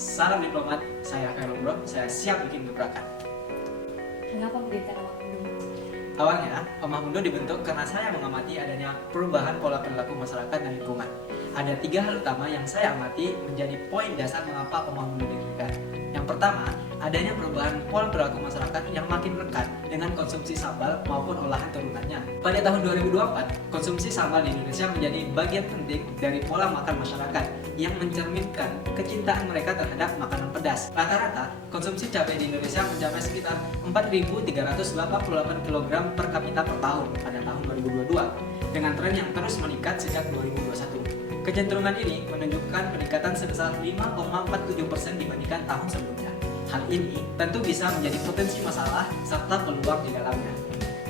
Salam diplomat, saya Khairul Bro, saya siap bikin gebrakan. Mengapa mendirikan Omah Mundo? Awalnya, Omah Mundo dibentuk karena saya mengamati adanya perubahan pola perilaku masyarakat dan lingkungan. Ada 3 hal utama yang saya amati menjadi poin dasar mengapa Omah Mundo didirikan. Yang pertama, adanya perubahan pola perilaku masyarakat yang makin rekat dengan konsumsi sambal maupun olahan turunannya. Pada tahun 2024, konsumsi sambal di Indonesia menjadi bagian penting dari pola makan masyarakat yang mencerminkan kecintaan mereka terhadap makanan pedas. Rata-rata, konsumsi cabai di Indonesia mencapai sekitar 4.388 kg per kapita per tahun pada tahun 2022, dengan tren yang terus meningkat sejak 2021. Kecenderungan ini menunjukkan peningkatan sebesar 5,47% dibandingkan tahun sebelumnya. Hal ini tentu bisa menjadi potensi masalah serta peluang di dalamnya.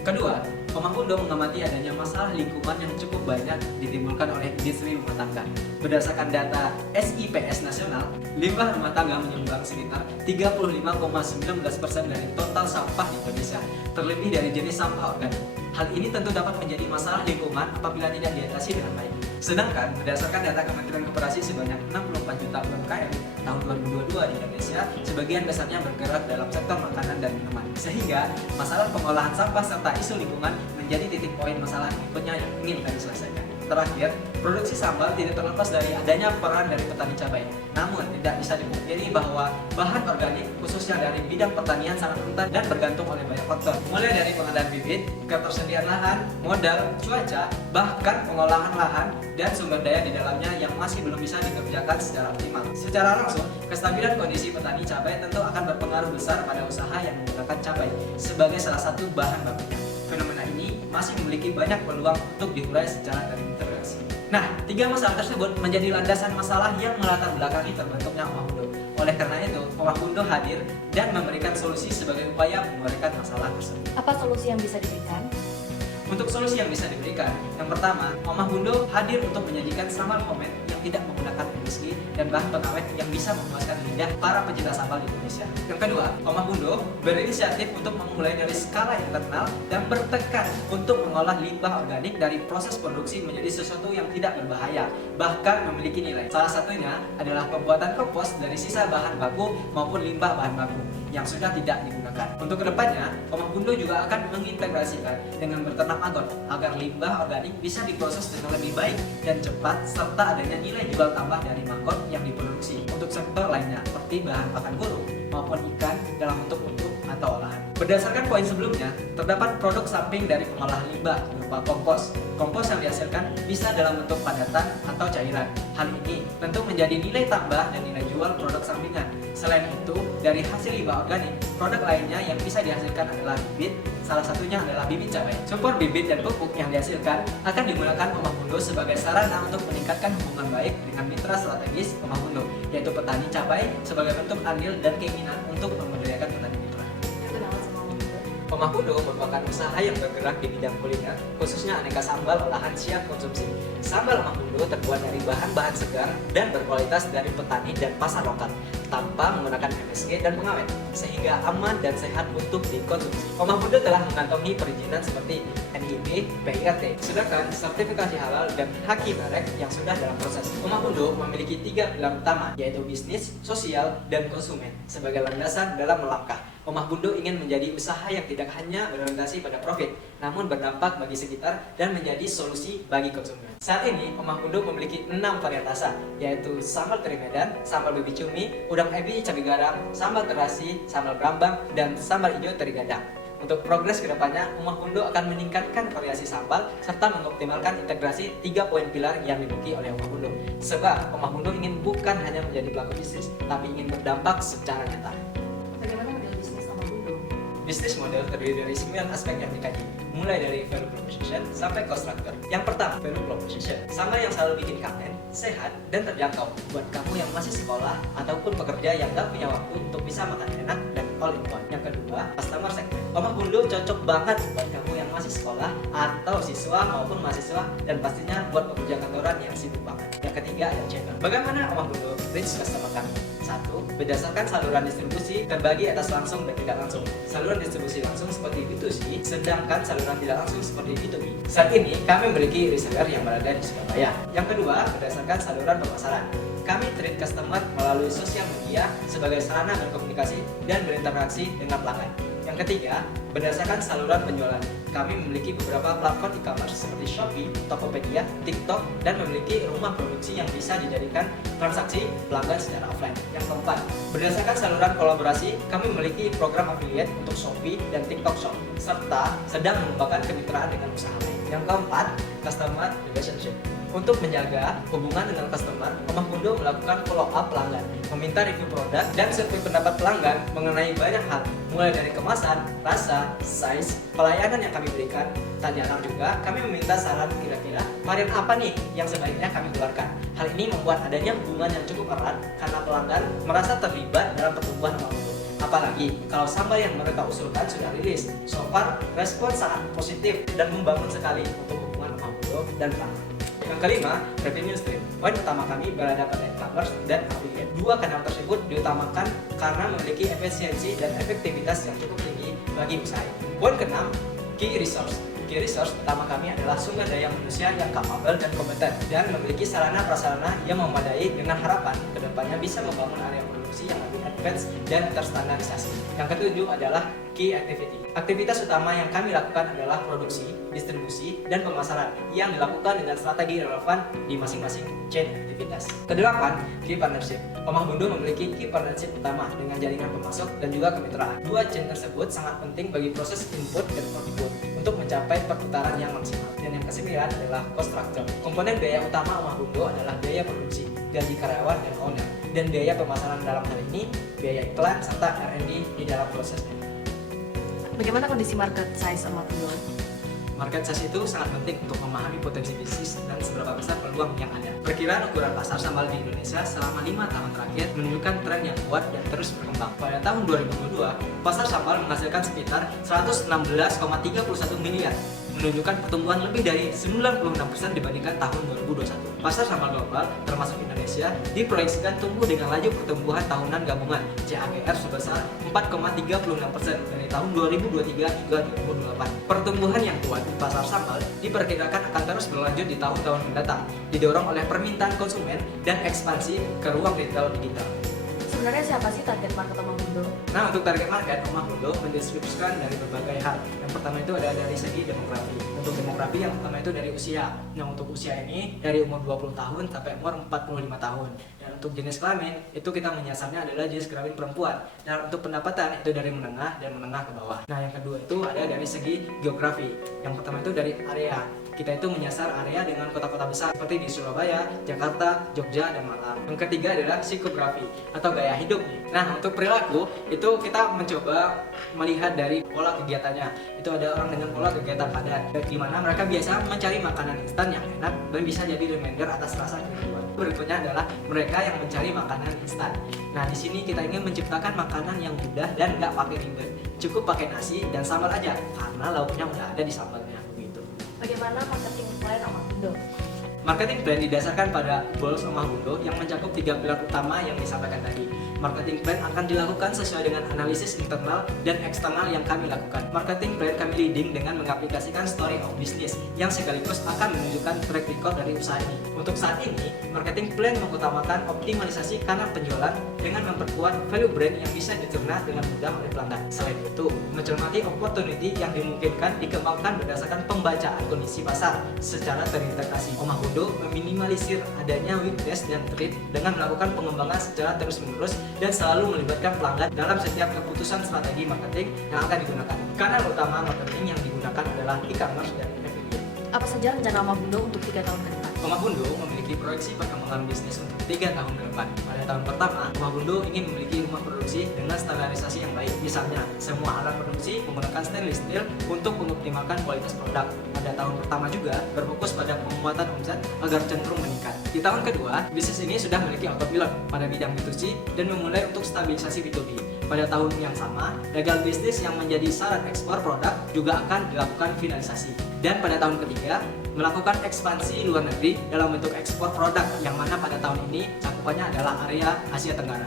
Kedua, Omah Mundo mengamati adanya masalah lingkungan yang cukup banyak ditimbulkan oleh industri rumah tangga. Berdasarkan data SIPS nasional, limbah rumah tangga menyumbang sekitar 35,19% dari total sampah di Indonesia, terlebih dari jenis sampah organik. Hal ini tentu dapat menjadi masalah lingkungan apabila tidak diatasi dengan baik. Sedangkan berdasarkan data Kementerian Koperasi sebanyak 64 juta UMKM tahun 2022 di Indonesia, sebagian besarnya bergerak dalam sektor makanan dan minuman. Sehingga masalah pengolahan sampah serta isu lingkungan menjadi titik poin masalah berikutnya yang ingin kami selesaikan. Terakhir, produksi sambal tidak terlepas dari adanya peran dari petani cabai. Namun, tidak bisa dipungkiri bahwa bahan organik khususnya dari bidang pertanian sangat rentan dan bergantung oleh banyak faktor. Mulai dari pengadaan bibit, ketersediaan lahan, modal, cuaca, bahkan pengolahan lahan dan sumber daya di dalamnya yang masih belum bisa dikerjakan secara optimal. Secara langsung, kestabilan kondisi petani cabai tentu akan berpengaruh besar pada usaha yang menggunakan cabai sebagai salah satu bahan bakunya. Fenomena ini masih memiliki banyak peluang untuk diurai secara terintegrasi. Nah, 3 masalah tersebut menjadi landasan masalah yang melatar belakangi terbentuknya Omah Mundo. Oleh karena itu, Omah Mundo hadir dan memberikan solusi sebagai upaya menyelesaikan masalah tersebut. Apa solusi yang bisa diberikan? Untuk solusi yang bisa diberikan, yang pertama, Omah Mundo hadir untuk menyajikan sambal homemade yang tidak menggunakan MSG dan bahan pengawet yang bisa memuaskan lidah para pecinta sambal di Indonesia. Yang kedua, Omah Mundo berinisiatif untuk memulai dari skala internal dan bertekad untuk mengolah limbah organik dari proses produksi menjadi sesuatu yang tidak berbahaya, bahkan memiliki nilai. Salah satunya adalah pembuatan kompos dari sisa bahan baku maupun limbah bahan baku yang sudah tidak digunakan. Untuk kedepannya, Omah Mundo juga akan mengintegrasikan dengan berternak anggot agar limbah organik bisa diproses dengan lebih baik dan cepat serta adanya nilai jual tambah dari mangkok yang diproduksi untuk sektor lainnya seperti bahan pakan burung maupun ikan dalam bentuk atau olahan. Berdasarkan poin sebelumnya, terdapat produk samping dari pengolahan limbah berupa kompos. Kompos yang dihasilkan bisa dalam bentuk padatan atau cairan. Hal ini tentu menjadi nilai tambah dan nilai jual produk sampingan. Selain itu, dari hasil limbah organik, produk lainnya yang bisa dihasilkan adalah bibit, salah satunya adalah bibit cabai. Sumber bibit dan pupuk yang dihasilkan akan digunakan Omah Mundo sebagai sarana untuk meningkatkan hubungan baik dengan mitra strategis Omah Mundo, yaitu petani cabai sebagai bentuk andil dan keinginan untuk memberdayakan petani mitra. Kenalan sama Omah Mundo. Omah Mundo merupakan usaha yang bergerak di bidang kuliner, khususnya aneka sambal olahan siap konsumsi. Sambal Omah Mundo terbuat dari bahan-bahan segar dan berkualitas dari petani dan pasar lokal, tanpa menggunakan MSG dan pengawet, sehingga aman dan sehat untuk dikonsumsi. Omah Mundo telah mengantongi perizinan seperti NIB, PIRT, sedangkan sertifikasi halal dan haki merek yang sudah dalam proses. Omah Mundo memiliki 3 pilar utama, yaitu bisnis, sosial, dan konsumen, sebagai landasan dalam melangkah. Omah Mundo ingin menjadi usaha yang tidak hanya berorientasi pada profit, namun berdampak bagi sekitar dan menjadi solusi bagi konsumen. Saat ini, Omah Mundo memiliki 6 varietas rasa, yaitu sambal teri Medan, sambal baby cumi, udang ebi cabai garam, sambal terasi, sambal brambang, dan sambal hijau teri gadang. Untuk progres kedepannya, Omah Mundo akan meningkatkan variasi sambal serta mengoptimalkan integrasi 3 poin pilar yang dimiliki oleh Omah Mundo. Sebab Omah Mundo ingin bukan hanya menjadi pelaku bisnis, tapi ingin berdampak secara nyata. Bagaimana model bisnis Omah Mundo? Bisnis model terdiri dari 9 aspek yang dikaji, mulai dari value proposition sampai cost structure. Yang pertama, value proposition. Sambal yang selalu bikin kangen, sehat, dan terjangkau buat kamu yang masih sekolah ataupun pekerja yang gak punya waktu untuk bisa makan enak dan all in one. Yang kedua, customer segment. Omah Mundo cocok banget buat kamu yang masih sekolah atau siswa maupun mahasiswa, dan pastinya buat pekerja kantoran yang sibuk banget. Yang ketiga, ada channel. Bagaimana Omah Mundo reach customer kami? 1. Berdasarkan saluran distribusi terbagi atas langsung dan tidak langsung. Saluran distribusi langsung seperti B2C, sedangkan saluran tidak langsung seperti B2B. Saat ini kami memiliki reseller yang berada di Surabaya. Yang kedua, berdasarkan saluran pemasaran. kami treat customer melalui sosial media sebagai sarana berkomunikasi dan berinteraksi dengan pelanggan. Yang ketiga, berdasarkan saluran penjualan, kami memiliki beberapa platform e-commerce seperti Shopee, Tokopedia, TikTok, dan memiliki rumah produksi yang bisa dijadikan transaksi pelanggan secara offline. Yang keempat, berdasarkan saluran kolaborasi, kami memiliki program affiliate untuk Shopee dan TikTok Shop, serta sedang mengembangkan kemitraan dengan usaha lain. Yang keempat, customer relationship. Untuk menjaga hubungan dengan customer, Omahmundo melakukan follow up pelanggan, meminta review produk, dan survei pendapat pelanggan mengenai banyak hal, mulai dari kemasan, rasa, size, pelayanan yang kami berikan. Tak jarang juga kami meminta saran kira-kira varian apa nih yang sebaiknya kami keluarkan. Hal ini membuat adanya hubungan yang cukup erat karena pelanggan merasa terlibat dalam pertumbuhan Omahmundo. Apalagi kalau sambal yang mereka usulkan sudah rilis. So far, respon sangat positif dan membangun sekali untuk hubungan Omahmundo dan pelanggan. Yang kelima, revenue stream. Poin utama kami berada pada e-commerce dan affiliate. Dua kanal tersebut diutamakan karena memiliki efisiensi dan efektivitas yang cukup tinggi bagi usaha. Poin keenam, key resource. Key resource utama kami adalah sumber daya manusia yang capable dan kompeten dan memiliki sarana prasarana yang memadai dengan harapan kedepannya bisa membangun area produksi yang lebih advance dan terstandarisasi. Yang ketujuh adalah key activity. Aktivitas utama yang kami lakukan adalah produksi, distribusi, dan pemasaran yang dilakukan dengan strategi relevan di masing-masing chain aktivitas. Kedelapan, key partnership. Omahmundo memiliki key partnership utama dengan jaringan pemasok dan juga kemitraan. Dua chain tersebut sangat penting bagi proses input dan output untuk mencapai perputaran yang maksimal. Dan yang kesembilan adalah cost structure. Komponen biaya utama Omahmundo adalah biaya produksi, gaji karyawan dan owner, dan biaya pemasaran dalam hal ini biaya iklan serta R&D di dalam prosesnya. Bagaimana kondisi market size Omahmundo? Market size itu sangat penting untuk memahami potensi bisnis dan seberapa besar peluang yang ada. Perkiraan ukuran pasar sambal di Indonesia selama 5 tahun terakhir menunjukkan tren yang kuat dan terus berkembang. Pada tahun 2022, pasar sambal menghasilkan sekitar 116,31 miliar, menunjukkan pertumbuhan lebih dari 96% dibandingkan tahun 2021. Pasar sambal global, termasuk Indonesia, diproyeksikan tumbuh dengan laju pertumbuhan tahunan gabungan CAGR sebesar 4,36% dari tahun 2023 hingga 2028. Pertumbuhan yang kuat di pasar sambal diperkirakan akan terus berlanjut di tahun-tahun mendatang, didorong oleh permintaan konsumen dan ekspansi ke ruang retail digital. Sebenarnya siapa sih target market Omahmundo? Nah, untuk target market, Omahmundo mendeskripsikan dari berbagai hal. Yang pertama itu ada dari segi demografi. Untuk demografi yang pertama itu dari usia. Nah, untuk usia ini dari umur 20 tahun sampai umur 45 tahun. Dan untuk jenis kelamin, itu kita menyasarnya adalah jenis kelamin perempuan. Dan untuk pendapatan itu dari menengah dan menengah ke bawah. Nah, yang kedua itu ada dari segi geografi. Yang pertama itu dari area. Kita itu menyasar area dengan kota-kota besar seperti di Surabaya, Jakarta, Jogja, dan Malang. Yang ketiga adalah psikografi atau gaya hidup nih. Nah, untuk perilaku itu kita mencoba melihat dari pola kegiatannya. Itu ada orang dengan pola kegiatan padat, di mana mereka biasa mencari makanan instan yang enak dan bisa jadi reminder atas rasa kerinduan. Berikutnya adalah mereka yang mencari makanan instan. Nah, di sini kita ingin menciptakan makanan yang mudah dan nggak pakai ribet. Cukup pakai nasi dan sambal aja, karena lauknya udah ada di sambalnya. Bagaimana marketing plan Omahmundo? Marketing plan didasarkan pada goals Omahmundo yang mencakup 3 pilar utama yang disampaikan tadi. Marketing plan akan dilakukan sesuai dengan analisis internal dan eksternal yang kami lakukan. Marketing plan kami leading dengan mengaplikasikan story of business yang sekaligus akan menunjukkan track record dari usaha ini. Untuk saat ini, marketing plan mengutamakan optimalisasi kanal penjualan dengan memperkuat value brand yang bisa dicerna dengan mudah oleh pelanggan. Selain itu, mencermati opportunity yang dimungkinkan dikembangkan berdasarkan pembacaan kondisi pasar secara terintegrasi. Omahmundo meminimalisir adanya weakness dan threat dengan melakukan pengembangan secara terus-menerus dan selalu melibatkan pelanggan dalam setiap keputusan strategi marketing yang akan digunakan. Kanal utama marketing yang digunakan adalah e-commerce dan affiliate. Apa saja rencana Omahmundo untuk 3 tahun ke depan? Omahmundo memiliki proyeksi perkembangan bisnis untuk 3 tahun ke depan. Pada tahun pertama, Omahmundo ingin memiliki rumah produksi dengan standarisasi yang baik. Misalnya, semua alat produksi menggunakan stainless steel untuk mengoptimalkan kualitas produk. Pada tahun pertama juga berfokus pada penguatan omset agar cenderung meningkat. Di tahun kedua, bisnis ini sudah memiliki autopilot pada bidang B2C dan memulai untuk stabilisasi B2B. Pada tahun yang sama, legal bisnis yang menjadi syarat ekspor produk juga akan dilakukan finalisasi. Dan pada tahun ketiga, melakukan ekspansi luar negeri dalam bentuk ekspor produk yang mana pada tahun ini cakupannya adalah area Asia Tenggara.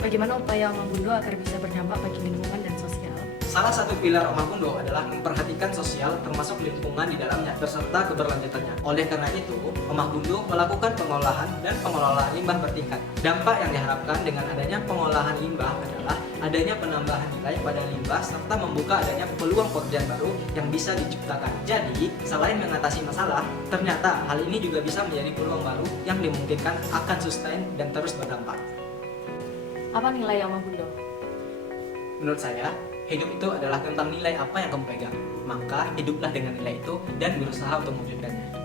Bagaimana upaya Omahmundo agar bisa berdampak bagi lingkungan dan sosial? Salah satu pilar Omagundo adalah memperhatikan sosial termasuk lingkungan di dalamnya beserta keberlanjutannya. Oleh karena itu, Omagundo melakukan pengolahan dan pengelolaan limbah bertingkat. Dampak yang diharapkan dengan adanya pengolahan limbah adalah adanya penambahan nilai pada limbah serta membuka adanya peluang pekerjaan baru yang bisa diciptakan. Jadi, selain mengatasi masalah, ternyata hal ini juga bisa menjadi peluang baru yang dimungkinkan akan sustain dan terus berdampak. Apa nilai Omagundo? Menurut saya, hidup itu adalah tentang nilai apa yang kamu pegang. Maka hiduplah dengan nilai itu dan berusaha untuk mewujudkannya.